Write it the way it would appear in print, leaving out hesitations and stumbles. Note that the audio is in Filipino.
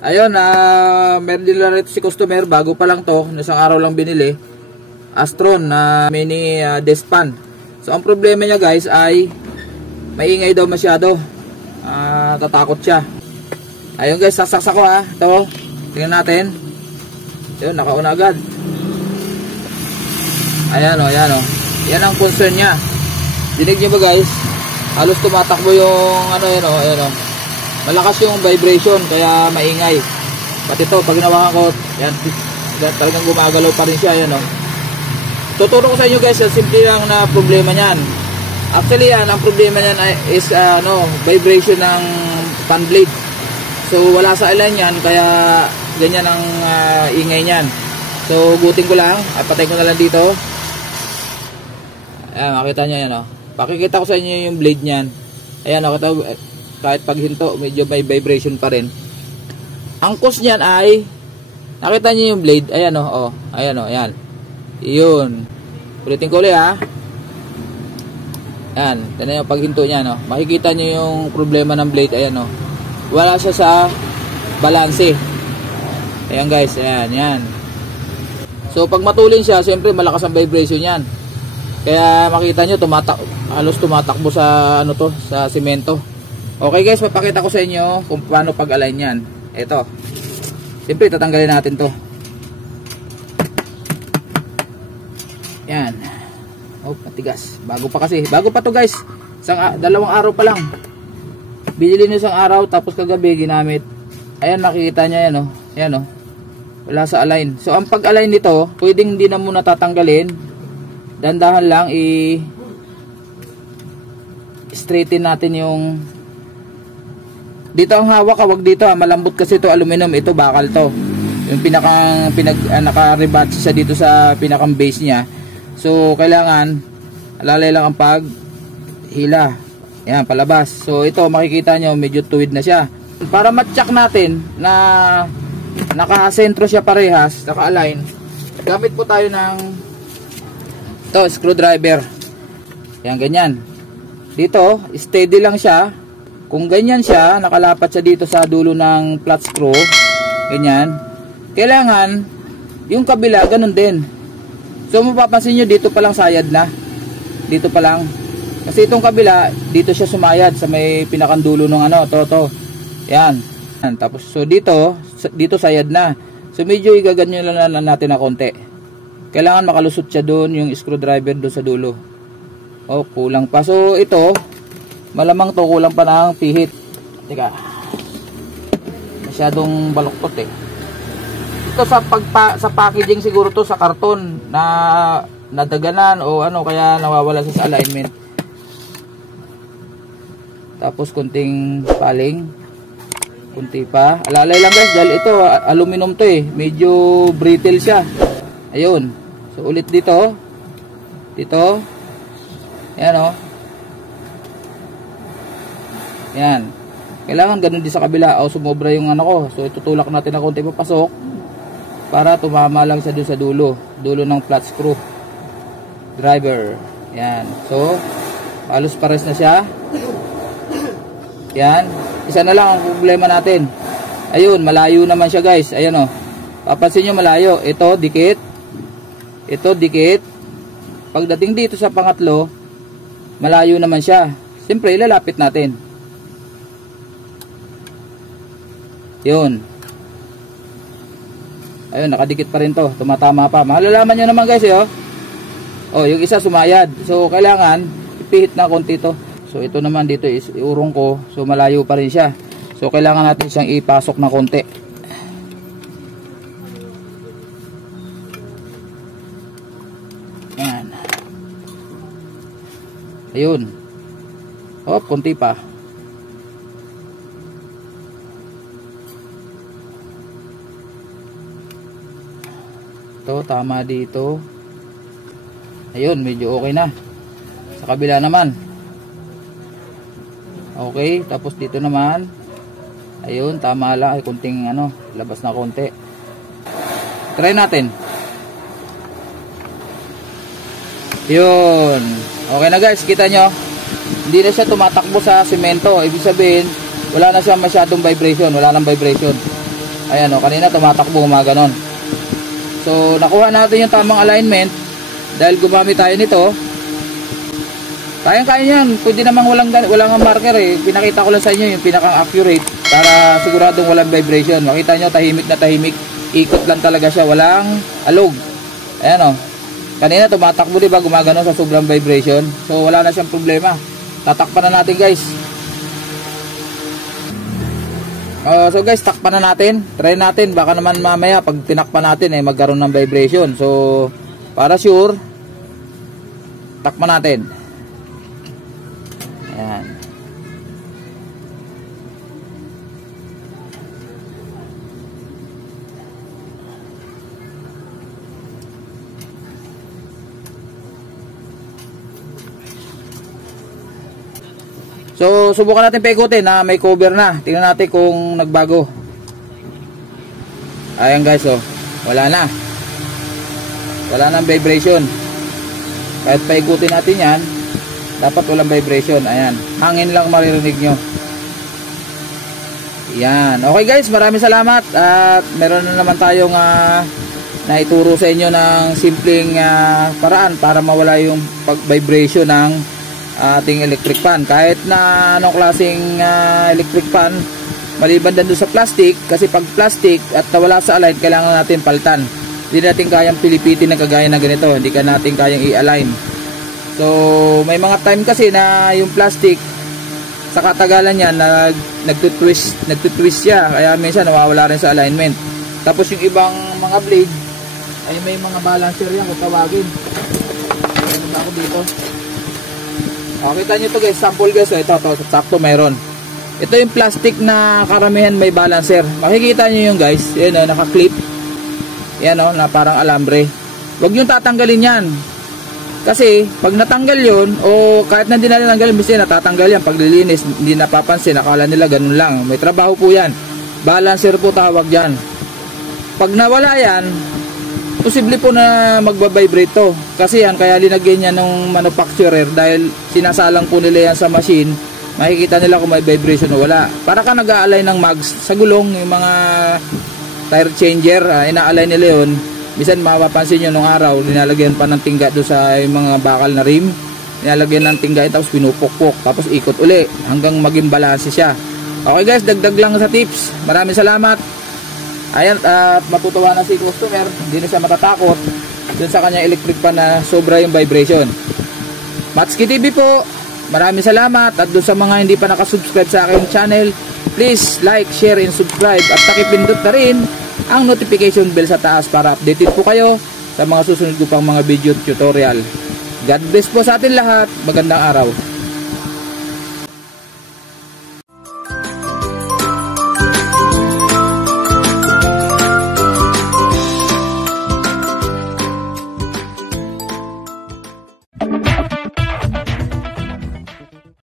Ayun, meron din lang ito si customer, bago pa lang to, isang araw lang binili. Astron na mini dustpan. So ang problema niya guys ay maingay daw masyado. Tatakot siya. Ayun guys, sasaksak ko ha. Ito, tingnan natin. Ayun, nakauna agad. Ayan o, ayan o. Yan ang concern niya. Dinig niyo ba guys? Halos tumatakbo yung ano, ayan o, ayan o. Malakas yung vibration kaya maingay. Pati ito pag ginawakan ko, yan, talagang gumagalaw pa rin siya, yan o. Tuturo ko sa inyo guys, simple lang na problema niyan. Actually yan, ang problema niyan is vibration ng fan blade. So wala sa align yan, kaya ganyan ang ingay niyan. So gutin ko lang, patay ko na lang dito. Ayan, makita nyo yan o. Pakikita ko sa inyo yung blade niyan. Ayan o, kahit paghinto medyo may vibration pa rin. Ang cause niyan ay nakita niyo yung blade, ayan o, ayan o, ayan. Iyon. Ulitin ko ulit ha. Ayan, tingnan niyo paghinto niya no. Makikita niyo yung problema ng blade, ayan o. Wala siya sa balanse. Ayan guys, ayan, yan. So pag matulin siya, siyempre malakas ang vibration niyan. Kaya makita niyo halos tumatakbo sa ano to, sa semento. Okay guys, papakita ko sa inyo kung paano pag-align yan. Ito. Siyempre, tatanggalin natin to. Yan. Oh, matigas. Bago pa kasi. Bago pa to guys. Dalawang araw pa lang. Binili nyo isang araw, tapos kagabi ginamit. Ayan, makikita niya yan, oh. Ayan, oh. Wala sa align. So, ang pag-align nito, pwedeng hindi na muna tatanggalin. Dandahan lang, straighten natin yung dito ang hawak, wag dito malambot kasi ito aluminum, ito bakal to. Yung naka-rebatch siya dito sa pinakang base niya. So kailangan alalay lang ang paghila. Ayan, palabas. So ito makikita nyo medyo tuwid na siya. Para ma-check natin na naka-sentro siya parehas, naka-align, gamit po tayo ng screwdriver. Ayan, ganyan. Dito, steady lang siya. Kung ganyan siya, nakalapat siya dito sa dulo ng flat screw, ganyan, kailangan yung kabila ganun din. So mapapansin nyo, dito pa lang sayad na, dito pa lang, kasi itong kabila dito siya sumayad sa may pinakandulo ng to. Yan. Tapos so dito sayad na, so medyo igaganyo lang natin na konti. Kailangan makalusot siya doon, yung screwdriver doon sa dulo. Kulang pa. So ito malamang to kulang pa ng pihit. Teka, masyadong baluktot eh. Ito sa packaging siguro to, sa karton na nadaganan o kaya nawawala sa alignment. Tapos kunting paling, kunti pa. Alalay lang guys, dahil ito aluminum to eh, medyo brittle siya. Ayun. So ulit dito. Ayan o. Yan. Kailangan ganun din sa kabila. Sumobra yung ko. So itutulak natin na konti papasok para tumama lang siya dun sa dulo ng flat screw driver. Yan. So halos pares na siya. Yan. Isa na lang ang problema natin. Ayun, malayo naman siya guys. Ayan o. Papansin nyo malayo. Ito dikit. Ito dikit. Pagdating dito sa pangatlo, malayo naman siya. Siyempre ilalapit natin. Yun. Ayun, nakadikit pa rin to. Tumatama pa. Malalaman nyo naman guys yung isa sumayad. So kailangan ipihit na konti to. So ito naman dito is iurong ko. So malayo pa rin siya. So kailangan natin siyang ipasok na konti. Yan. Ayun. Konti pa. Tama dito. Ayun, medyo okay na. Sa kabila naman. Okay, tapos dito naman. Ayun, tama lang. Ay, kunting labas na konti. Try natin. Yun. Okay na guys, kita nyo. Hindi na siya tumatakbo sa semento. Ibig sabihin, wala na siyang masyadong vibration. Wala nang vibration. Ayan o, kanina tumatakbo gumaganon. So nakuha natin yung tamang alignment dahil gumamit tayo nito. Kayang-kaya yan. Pwede namang walang marker eh. Pinakita ko lang sa inyo yung pinakang accurate para siguradong walang vibration. Makita nyo, tahimik na tahimik. Ikot lang talaga siya, walang alog. Ayan o, kanina tumatakbo, diba, gumagano sa sobrang vibration. So wala na siyang problema. Tatakpan na natin, guys. So guys, takpan na natin. Try natin, baka naman mamaya pag tinakpan natin eh magkaroon ng vibration. So para sure, takpan natin. Ayan. So, subukan natin paikutin na may cover na. Tingnan natin kung nagbago. Ayan guys, oh. Wala na. Wala nang vibration. Kahit paikutin natin yan, dapat walang vibration. Ayan. Hangin lang maririnig nyo. Yan. Okay guys, maraming salamat. At meron na naman tayong naituro sa inyo ng simpleng paraan para mawala yung vibration ng ating electric fan. Kahit na anong klaseng electric fan, maliban din doon sa plastic, kasi pag plastic at nawala sa align, kailangan natin palitan. Hindi natin kayang pilipitin na kagaya na ganito, hindi ka natin kayang i-align. So may mga time kasi na yung plastic sa katagalan yan nagtutwist siya, kaya minsan nawawala rin sa alignment. Tapos yung ibang mga blade ay may mga balancer yan kung tawagin. Ano ba ako dito? O, kita nyo to guys, sample guys. Ito, sakto mayroon. Ito yung plastic na karamihan may balancer. Makikita nyo yung guys, yan o, naka-clip. Yan o, na parang alambre. Huwag nyo tatanggalin yan. Kasi pag natanggal yun, o kahit na hindi na natanggal, minsan natatanggal yan. Pag lilinis, hindi napapansin, akala nila ganun lang. May trabaho po yan. Balancer po tawag yan. Pag nawala yan, posible po na magbabibrate to. Kasi yan, kaya linagyan niya ng manufacturer dahil sinasalang po nila yan sa machine. Makikita nila kung may vibration o wala. Para ka nag-a-align ng mags sa gulong, yung mga tire changer, ina-align nila yun. Minsan mapapansin nyo nung araw, linalagyan pa ng tingga doon sa yung mga bakal na rim. Linalagyan ng tingga tapos pinupukpok, tapos ikot uli hanggang maging balanse siya. Okay guys, dagdag lang sa tips. Maraming salamat. Ayan, at matutuwa na si customer, hindi na siya matatakot dun sa kanya electric pan na sobra yung vibration. Matski TV po, maraming salamat. At dun sa mga hindi pa nakasubscribe sa aking channel, please like, share, and subscribe. At pakipindot na rin ang notification bell sa taas para updated po kayo sa mga susunod ko pang mga video tutorial. God bless po sa atin lahat. Magandang araw.